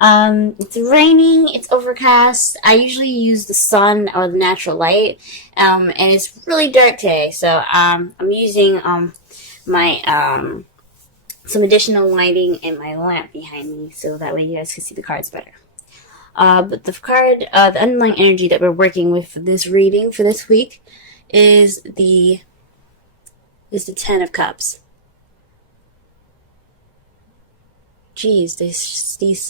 It's raining, it's overcast. I usually use the sun or the natural light, and it's really dark today, so I'm using my some additional lighting and my lamp behind me, so that way you guys can see the cards better. But the underlying energy that we're working with for this reading for this week is the Ten of Cups. Geez, these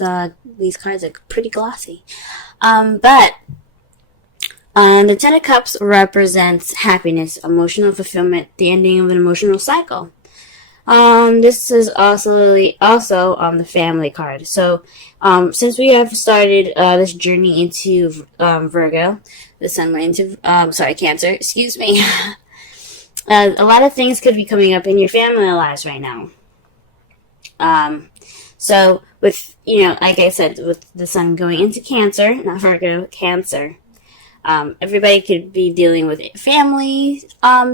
cards are pretty glossy. But the Ten of Cups represents happiness, emotional fulfillment, the ending of an emotional cycle. This is also the family card. So, since we have started this journey into Virgo, the sun went into Cancer. Excuse me. A lot of things could be coming up in your family lives right now. So with, like I said, with the sun going into Cancer, not Virgo, Cancer, everybody could be dealing with family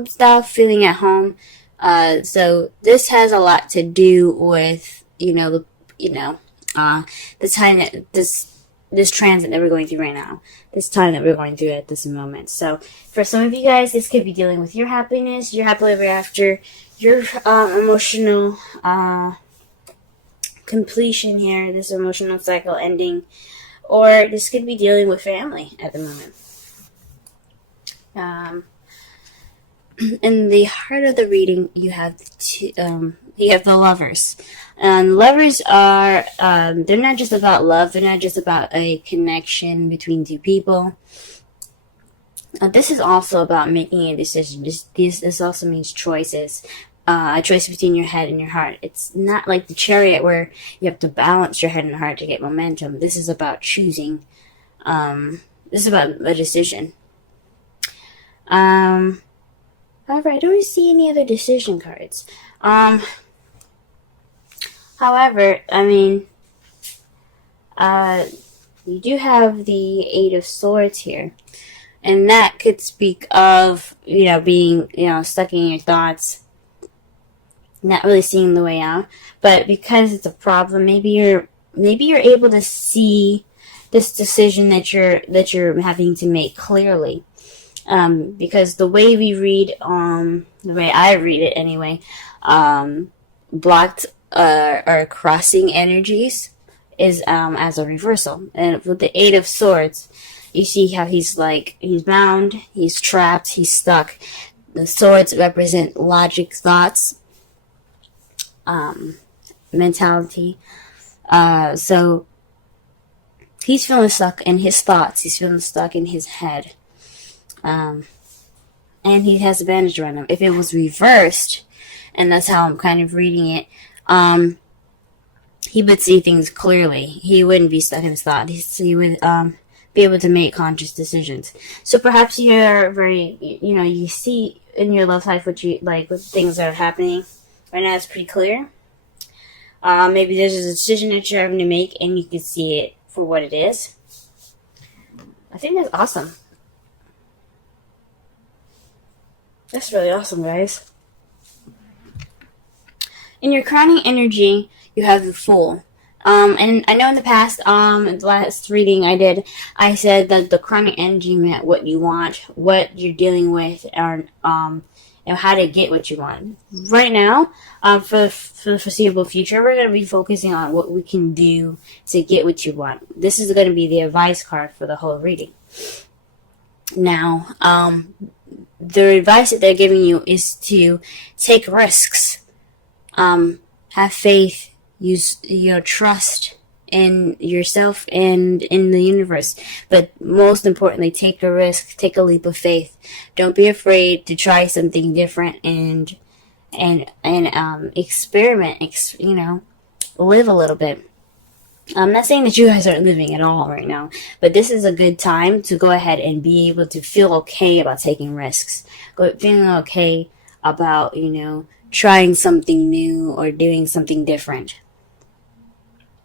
stuff, feeling at home. So this has a lot to do with, the time that this transit that we're going through right now, this time that we're going through at this moment. So for some of you guys, this could be dealing with your happiness, your happily ever after, your emotional completion here, this emotional cycle ending, or this could be dealing with family at the moment. In the heart of the reading, you have the Lovers. Lovers are they're not just about love. They're not just about a connection between two people. This is also about making a decision. This also means choices. A choice between your head and your heart. It's not like the Chariot where you have to balance your head and heart to get momentum. This is about choosing. This is about a decision. However, I don't see any other decision cards. However, you do have the Eight of Swords here. And that could speak of, being, stuck in your thoughts, not really seeing the way out. But because it's a problem, maybe you're able to see this decision that you're having to make clearly. Because the way we read, the way I read it anyway, blocked or crossing energies is as a reversal. And with the Eight of Swords, you see how he's bound, he's trapped, he's stuck. The swords represent logic, thoughts, mentality. So he's feeling stuck in his thoughts. He's feeling stuck in his head. And he has a bandage around him. If it was reversed, and that's how I'm kind of reading it, he would see things clearly. He wouldn't be stuck in his thoughts. He would be able to make conscious decisions. So perhaps you're very, you see in your love life what things that are happening right now is pretty clear. Maybe there's a decision that you're having to make, and you can see it for what it is. I think that's awesome. That's really awesome, guys. In your crowning energy, you have the Fool. And I know in the past, in the last reading I did, I said that the crowning energy meant what you want, what you're dealing with, or how to get what you want. Right now, for the foreseeable future, we're going to be focusing on what we can do to get what you want. This is going to be the advice card for the whole reading. Now, the advice that they're giving you is to take risks, have faith, use trust in yourself and in the universe. But most importantly, take a risk, take a leap of faith. Don't be afraid to try something different and experiment. Live a little bit. I'm not saying that you guys aren't living at all right now, but this is a good time to go ahead and be able to feel okay about taking risks. Feeling okay about, trying something new or doing something different.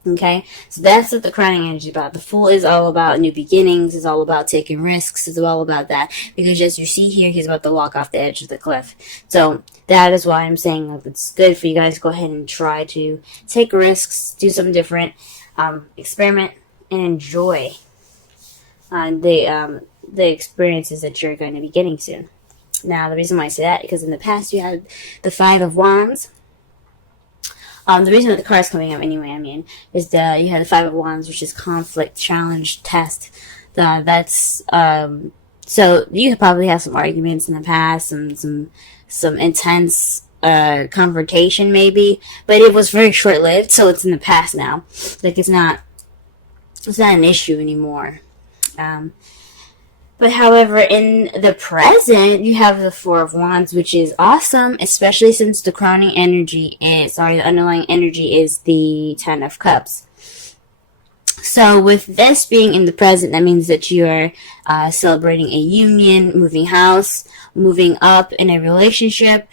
Okay? So that's what the crowning energy is about. The Fool is all about new beginnings, is all about taking risks, is all about that. Because as you see here, he's about to walk off the edge of the cliff. So that is why I'm saying it's good for you guys to go ahead and try to take risks, do something different. experiment and enjoy the experiences that you're going to be getting soon. Now, the reason why I say that, because in the past you had the Five of Wands. The reason that the card is coming up anyway, is that you had the Five of Wands, which is conflict, challenge, test. So you probably have some arguments in the past, some intense confrontation maybe, but it was very short-lived, so it's in the past now. Like, it's not an issue anymore. But however, in the present, you have the Four of Wands, which is awesome, especially since the crowning energy the underlying energy is the Ten of Cups. So with this being in the present, that means that you are celebrating a union, moving house, moving up in a relationship.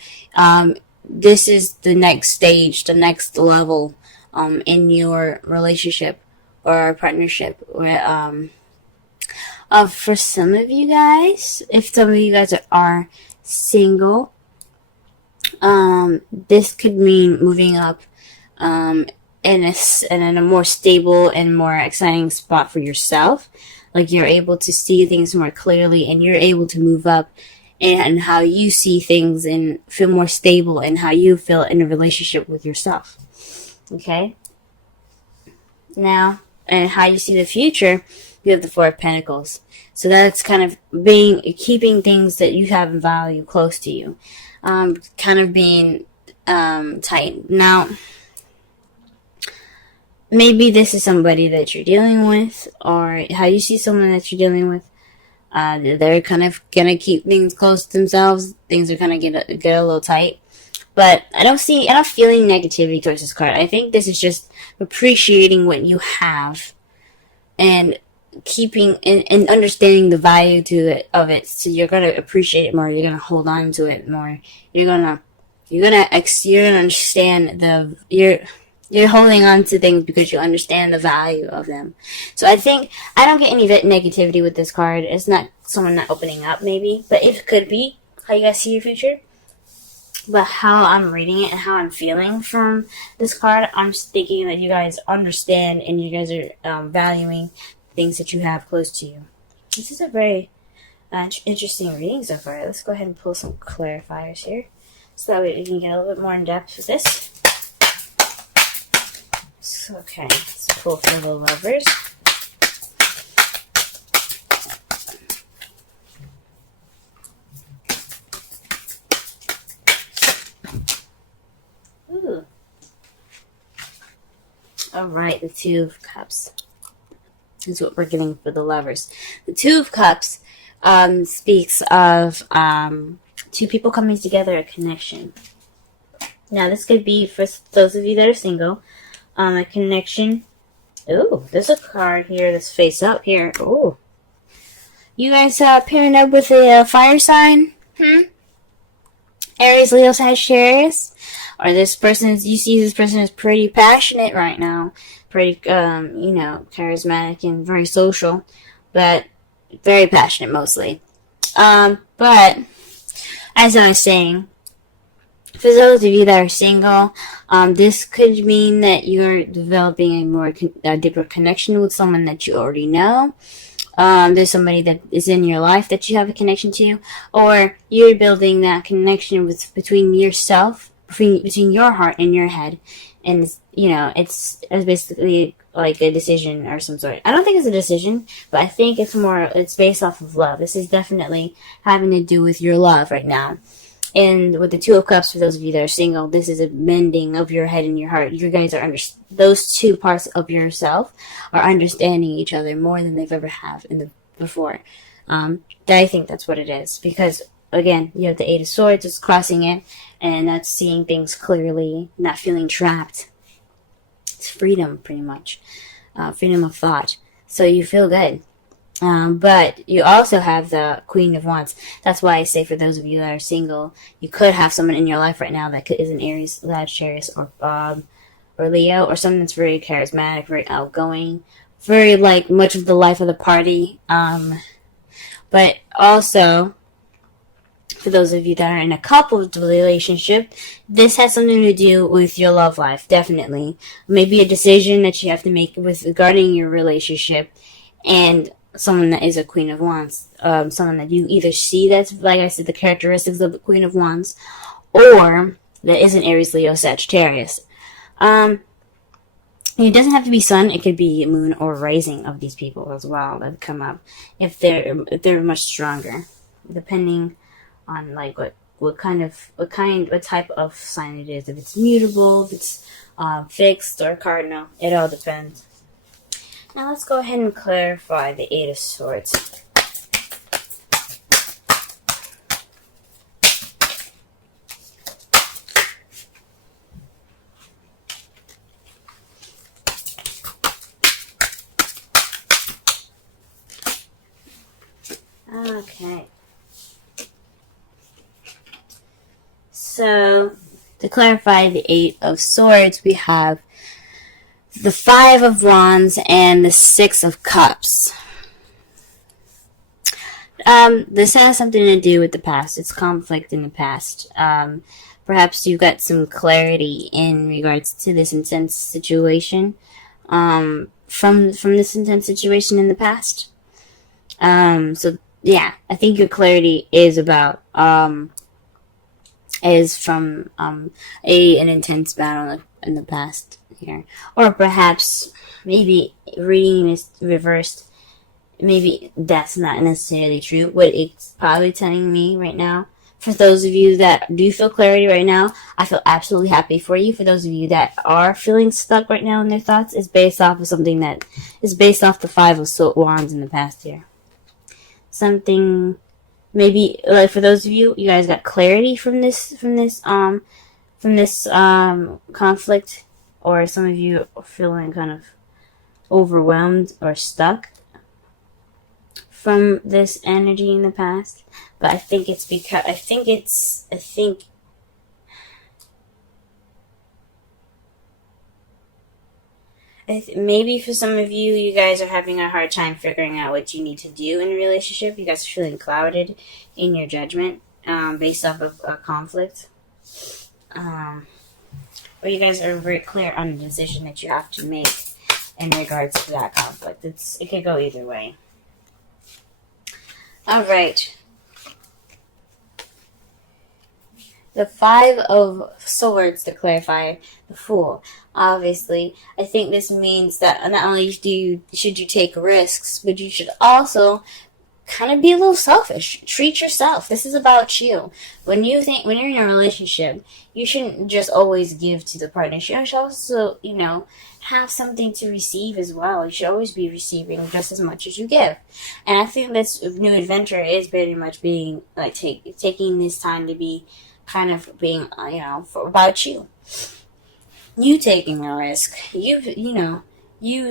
This is the next stage, the next level in your relationship or partnership. For some of you guys, if some of you guys are single, this could mean moving up in a more stable and more exciting spot for yourself. Like, you're able to see things more clearly, and you're able to move up and how you see things and feel more stable and how you feel in a relationship with yourself. Okay? Now, and how you see the future, you have the Four of Pentacles. So that's kind of keeping things that you have in value close to you. Kind of being tight. Now, maybe this is somebody that you're dealing with, or how you see someone that you're dealing with. They're kind of gonna keep things close to themselves. Things are gonna get a little tight. But I'm not feeling negativity towards this card. I think this is just appreciating what you have and keeping and understanding the value of it. So you're gonna appreciate it more. You're gonna hold on to it more. You're gonna understand you're holding on to things because you understand the value of them. So I don't get any negativity with this card. It's not someone not opening up, maybe, but it could be how you guys see your future. But how I'm reading it and how I'm feeling from this card, I'm thinking that you guys understand and you guys are valuing things that you have close to you. This is a very interesting reading so far. Let's go ahead and pull some clarifiers here, so that way we can get a little bit more in depth with this. So, okay, let's pull for the Lovers. Ooh. Alright, the Two of Cups is what we're getting for the Lovers. The Two of Cups speaks of two people coming together, a connection. Now, this could be for those of you that are single, a connection. Ooh, there's a card here that's face up here. Ooh. You guys pairing up with a fire sign? Aries, Leo, Sagittarius? Or you see this person is pretty passionate right now. Pretty, charismatic and very social. But very passionate mostly. But, as I was saying, for those of you that are single, this could mean that you're developing a deeper connection with someone that you already know. There's somebody that is in your life that you have a connection to, or you're building that connection between yourself, between your heart and your head, and it's basically like a decision or some sort. I don't think it's a decision, but I think it's based off of love. This is definitely having to do with your love right now. And with the Two of Cups, for those of you that are single, this is a mending of your head and your heart. You guys are those two parts of yourself are understanding each other more than they've ever have before. I think that's what it is, because again, you have the Eight of Swords, it's crossing it, and that's seeing things clearly, not feeling trapped. It's freedom, pretty much, freedom of thought. So you feel good. But you also have the Queen of Wands. That's why I say for those of you that are single, you could have someone in your life right now that is an Aries, Sagittarius, or Leo, or someone that's very charismatic, very outgoing, very much of the life of the party. But also For those of you that are in a coupled relationship, this has something to do with your love life, definitely. Maybe a decision that you have to make with regarding your relationship, and someone that is a Queen of Wands. Someone that you either see that's, like I said, the characteristics of the Queen of Wands, or that is an Aries, Leo, Sagittarius. It doesn't have to be sun. It could be moon or rising of these people as well that come up if they're much stronger, depending on like what type of sign it is. If it's mutable, if it's fixed or cardinal, it all depends. Now let's go ahead and clarify the Eight of Swords. Okay. So, to clarify the Eight of Swords, we have the Five of Wands and the Six of Cups. This has something to do with the past. It's conflict in the past. Perhaps you got some clarity in regards to this intense situation, from this intense situation in the past. So yeah, I think your clarity is about, is from, an intense battle in the past here. Or perhaps, maybe reading this reversed, maybe that's not necessarily true. What it's probably telling me right now, for those of you that do feel clarity right now, I feel absolutely happy for you. For those of you that are feeling stuck right now in their thoughts, it's based off of something that is based off the Five of Wands in the past here. Something, maybe, like for those of you guys got clarity from this conflict, or some of you are feeling kind of overwhelmed or stuck from this energy in the past. But I think it's because, maybe for some of you, you guys are having a hard time figuring out what you need to do in a relationship. You guys are feeling clouded in your judgment, based off of a conflict. Or you guys are very clear on the decision that you have to make in regards to that conflict. It could go either way. Alright. The Five of Swords, to clarify, the Fool. Obviously, I think this means that not only should you take risks, but you should also kind of be a little selfish. Treat yourself. This is about you. When you're in a relationship, you shouldn't just always give to the partner. You should also, have something to receive as well. You should always be receiving just as much as you give. And I think this new adventure is very much being like taking this time to be kind of being, about you. You taking a risk. You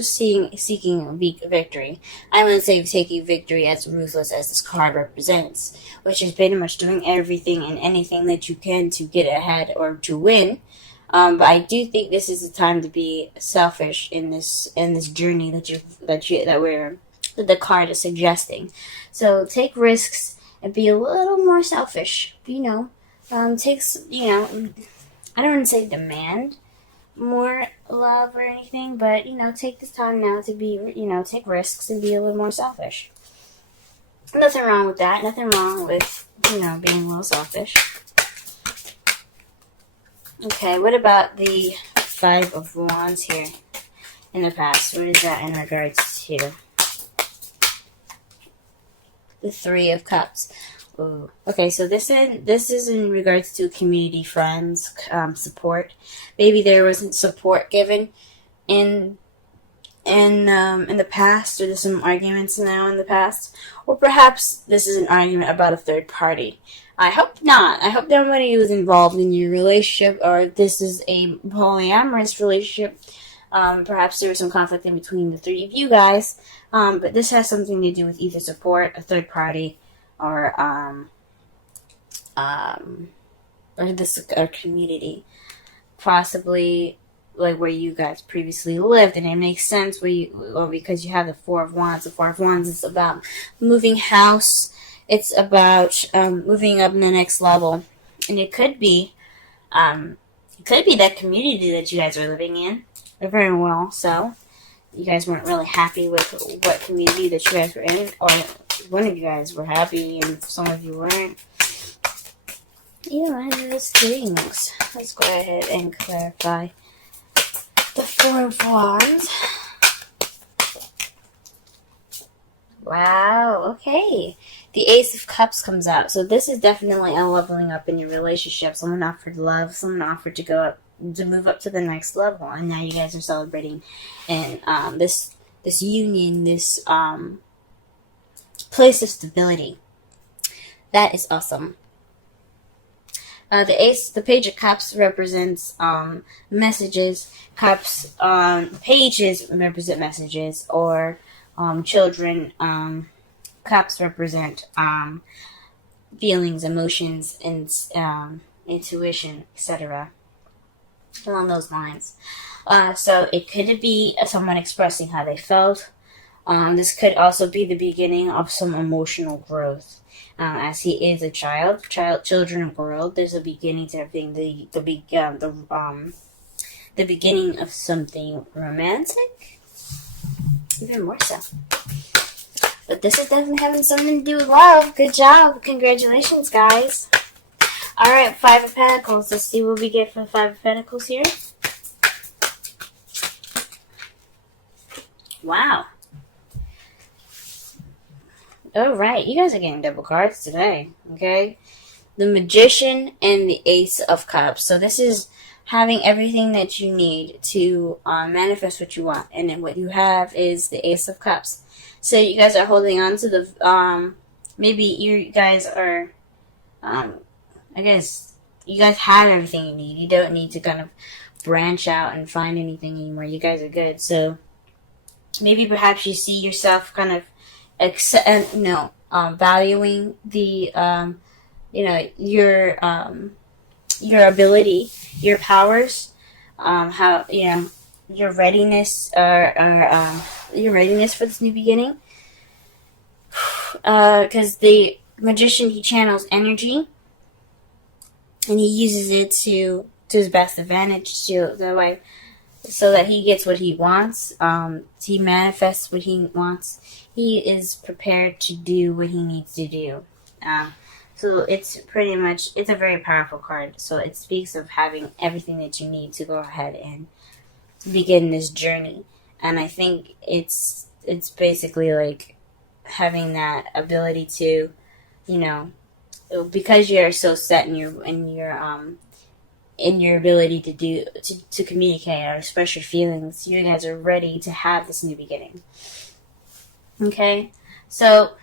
seeking victory. I wouldn't say taking victory as ruthless as this card represents, which is pretty much doing everything and anything that you can to get ahead or to win. But I do think this is the time to be selfish in this journey that the card is suggesting. So take risks and be a little more selfish. Takes, I don't want to say demand more love or anything, but, take this time now to be, take risks and be a little more selfish. Nothing wrong with that. Nothing wrong with, being a little selfish. Okay, what about the Five of Wands here in the past? What is that in regards to? The Three of Cups. Ooh. Okay, so this is in regards to community, friends, support. Maybe there wasn't support given in the past, or there's some arguments now in the past, or perhaps this is an argument about a third party. I hope not. I hope nobody was involved in your relationship, or this is a polyamorous relationship. Perhaps there was some conflict in between the three of you guys, but this has something to do with either support, a third party, or community, possibly like where you guys previously lived, and it makes sense because you have the Four of Wands. The Four of Wands is about moving house, It's about moving up in the next level, and it could be that community that you guys are living in. Very well, so you guys weren't really happy with what community that you guys were in, or one of you guys were happy and some of you weren't. Yeah, those things. Let's go ahead and clarify the Four of Wands. Wow, okay. The Ace of Cups comes out. So this is definitely a leveling up in your relationship. Someone offered love. Someone offered to go up, to move up to the next level. And now you guys are celebrating. And this union, this place of stability. That is awesome. The Page of Cups represents messages. Cups, pages represent messages or children. Cups represent feelings, emotions, and intuition, etc. Along those lines. So it could be someone expressing how they felt. This could also be the beginning of some emotional growth. As he is a children grow. There's a beginning to everything. The beginning of something romantic, even more so. But this is definitely having something to do with love. Good job, congratulations, guys. All right, Five of Pentacles. Let's see what we get for the Five of Pentacles here. Wow. Alright, you guys are getting double cards today, okay? The Magician and the Ace of Cups. So this is having everything that you need to manifest what you want. And then what you have is the Ace of Cups. So you guys are holding on to the, maybe you guys are, I guess, you guys have everything you need. You don't need to kind of branch out and find anything anymore. You guys are good. So maybe perhaps you see yourself kind of valuing the, your ability, your powers, how, your readiness, your readiness for this new beginning. Because the Magician, he channels energy, and he uses it to his best advantage, so that he gets what he wants. He manifests what he wants. He is prepared to do what he needs to do. So it's a very powerful card. So it speaks of having everything that you need to go ahead and begin this journey. And I think it's basically like having that ability to, because you're so set in your ability to communicate or express your feelings, you guys are ready to have this new beginning. Okay, so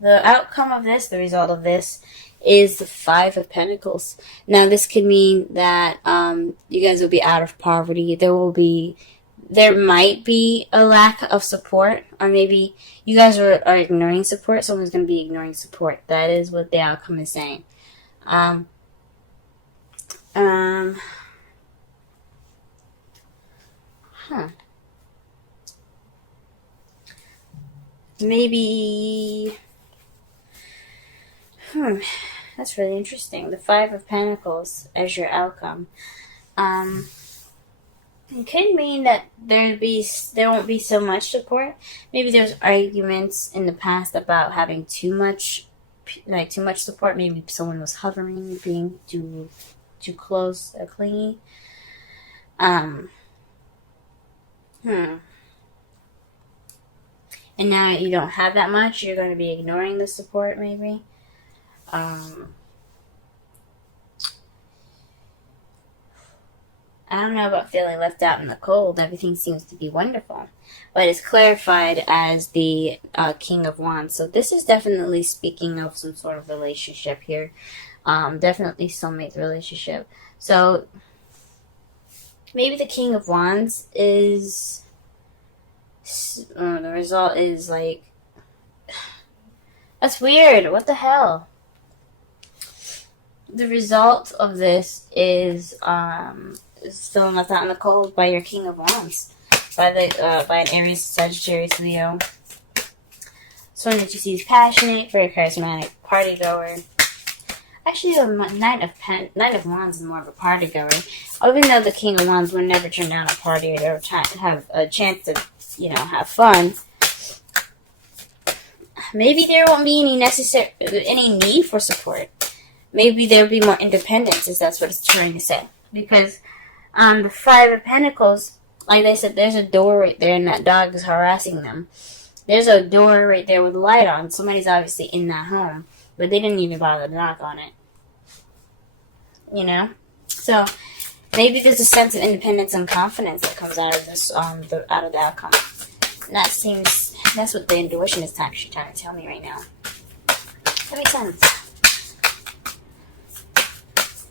the outcome of this, the result of this, is the Five of Pentacles. Now, this could mean that you guys will be out of poverty. There might be a lack of support, or maybe you guys are ignoring support. Someone's going to be ignoring support. That is what the outcome is saying. Maybe, that's really interesting. The Five of Pentacles as your outcome. It could mean that there won't be so much support. Maybe there's arguments in the past about having too much support. Maybe someone was hovering, being too close, clingy. And now you don't have that much. You're going to be ignoring the support, maybe. I don't know about feeling left out in the cold. Everything seems to be wonderful. But it's clarified as the King of Wands. So this is definitely speaking of some sort of relationship here. Definitely soulmate relationship. So maybe the King of Wands is... the result is like... That's weird. What the hell? The result of this is still left out in the cold by your King of Wands, by an Aries, Sagittarius, Leo. Someone that you see is passionate, very charismatic, party goer. Actually, the Knight of Wands is more of a party goer. Even though the King of Wands would never turn down a party or have a chance to, have fun. Maybe there won't be any need for support. Maybe there'll be more independence, if that's what it's trying to say. Because the Five of Pentacles, like they said, there's a door right there, and that dog is harassing them. There's a door right there with a light on. Somebody's obviously in that home, but they didn't even bother to knock on it. So maybe there's a sense of independence and confidence that comes out of this, out of the outcome. And that's what the intuition is actually trying to tell me right now. That makes sense.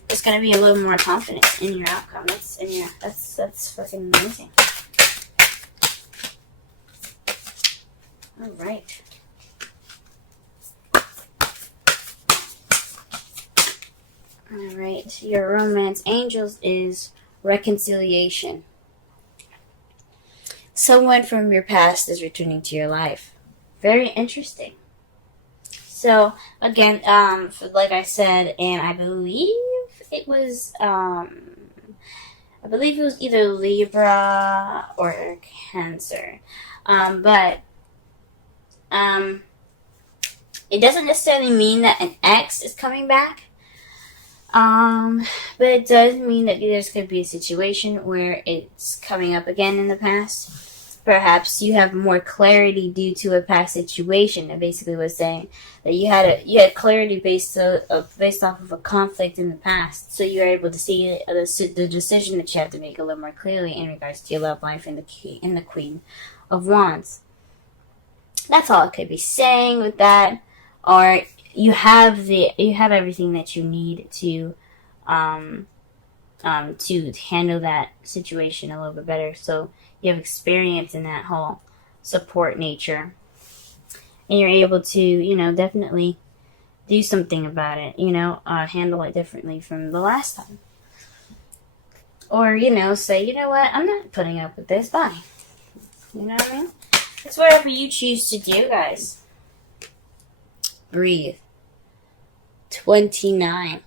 There's gonna be a little more confidence in your outcome. That's fucking amazing. All right. Alright, your romance angels is reconciliation. Someone from your past is returning to your life. Very interesting. So, again, like I said, and I believe it was either Libra or Cancer. But it doesn't necessarily mean that an ex is coming back. But it does mean that there's going to be a situation where it's coming up again in the past. Perhaps you have more clarity due to a past situation. It basically was saying that you had clarity based off of a conflict in the past, so you were able to see the decision that you have to make a little more clearly in regards to your love life and the Queen of Wands. That's all I could be saying with that. Or you have everything that you need to handle that situation a little bit better. So you have experience in that whole support nature, and you're able to, definitely do something about it. Handle it differently from the last time. Or say, you know what, I'm not putting up with this. Bye. You know what I mean? It's whatever you choose to do, guys. Breathe. 29.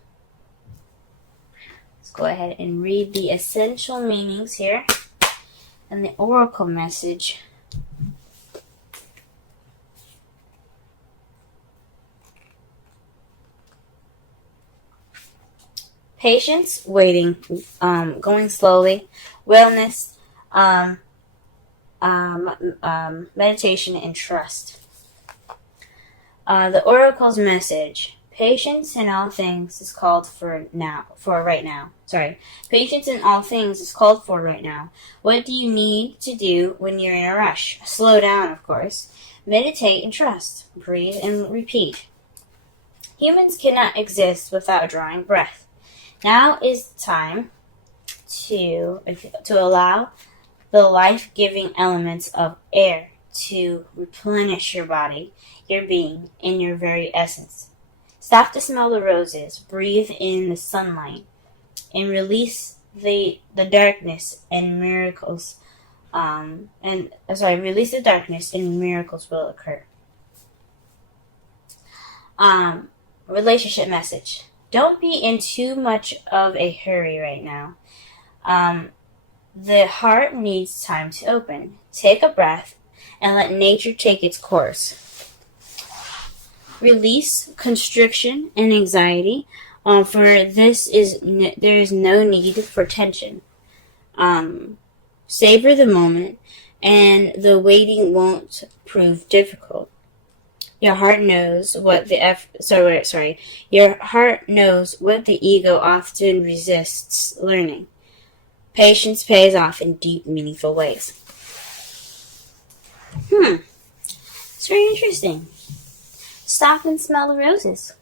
Let's go ahead and read the essential meanings here and the oracle message. Patience, waiting, going slowly, wellness, meditation, and trust. The oracle's message. Patience in all things is called for right now. Patience in all things is called for right now. What do you need to do when you're in a rush? Slow down, of course. Meditate and trust. Breathe and repeat. Humans cannot exist without drawing breath. Now is the time to allow the life-giving elements of air to replenish your body, your being, and your very essence. Stop to smell the roses, breathe in the sunlight, and release the darkness, and miracles. Release the darkness, and miracles will occur. Relationship message. Don't be in too much of a hurry right now. The heart needs time to open. Take a breath and let nature take its course. Release constriction and anxiety, for there is no need for tension. Savor the moment, and the waiting won't prove difficult. Your heart knows what Your heart knows what the ego often resists learning. Patience pays off in deep, meaningful ways. It's very interesting. Stop and smell the roses.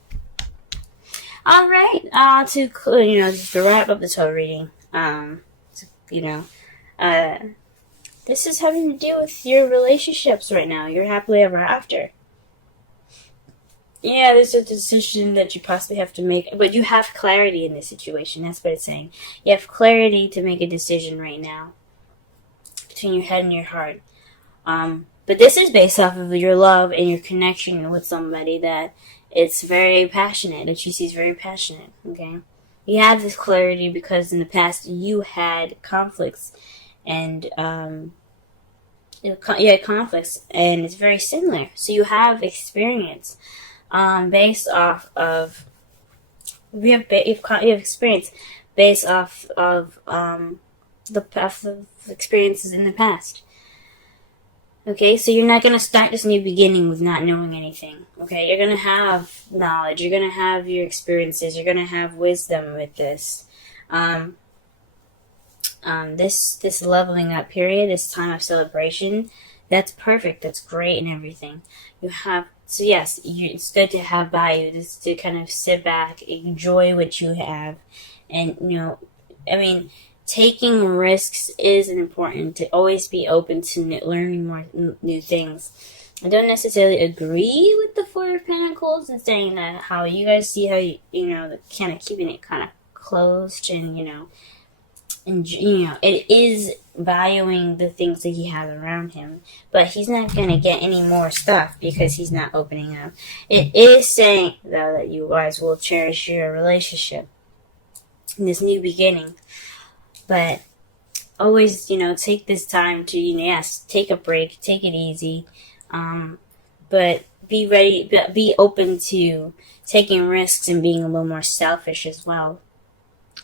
All right. Just to wrap up this whole reading. This is having to do with your relationships right now. You're happily ever after. Yeah, there's a decision that you possibly have to make, but you have clarity in this situation. That's what it's saying. You have clarity to make a decision right now between your head and your heart. But this is based off of your love and your connection with somebody that it's very passionate, that you see is very passionate, okay? You have this clarity because in the past you had conflicts and you had conflicts, and it's very similar. So you have experience based off of you have experience based off of the path of experiences in the past. Okay, so you're not gonna start this new beginning with not knowing anything. Okay, you're gonna have knowledge. You're gonna have your experiences. You're gonna have wisdom with this. This leveling up period, this time of celebration, that's perfect. That's great and everything. You have so yes, it's good to have value. Just to kind of sit back, enjoy what you have, and taking risks is important. To always be open to learning more new things. I don't necessarily agree with the Four of Pentacles and saying that how you guys see how the kind of keeping it kind of closed and it is valuing the things that he has around him, but he's not going to get any more stuff because he's not opening up. It is saying, though, that you guys will cherish your relationship in this new beginning, but always, take this time to, yes, take a break, take it easy, but be ready, be open to taking risks and being a little more selfish as well.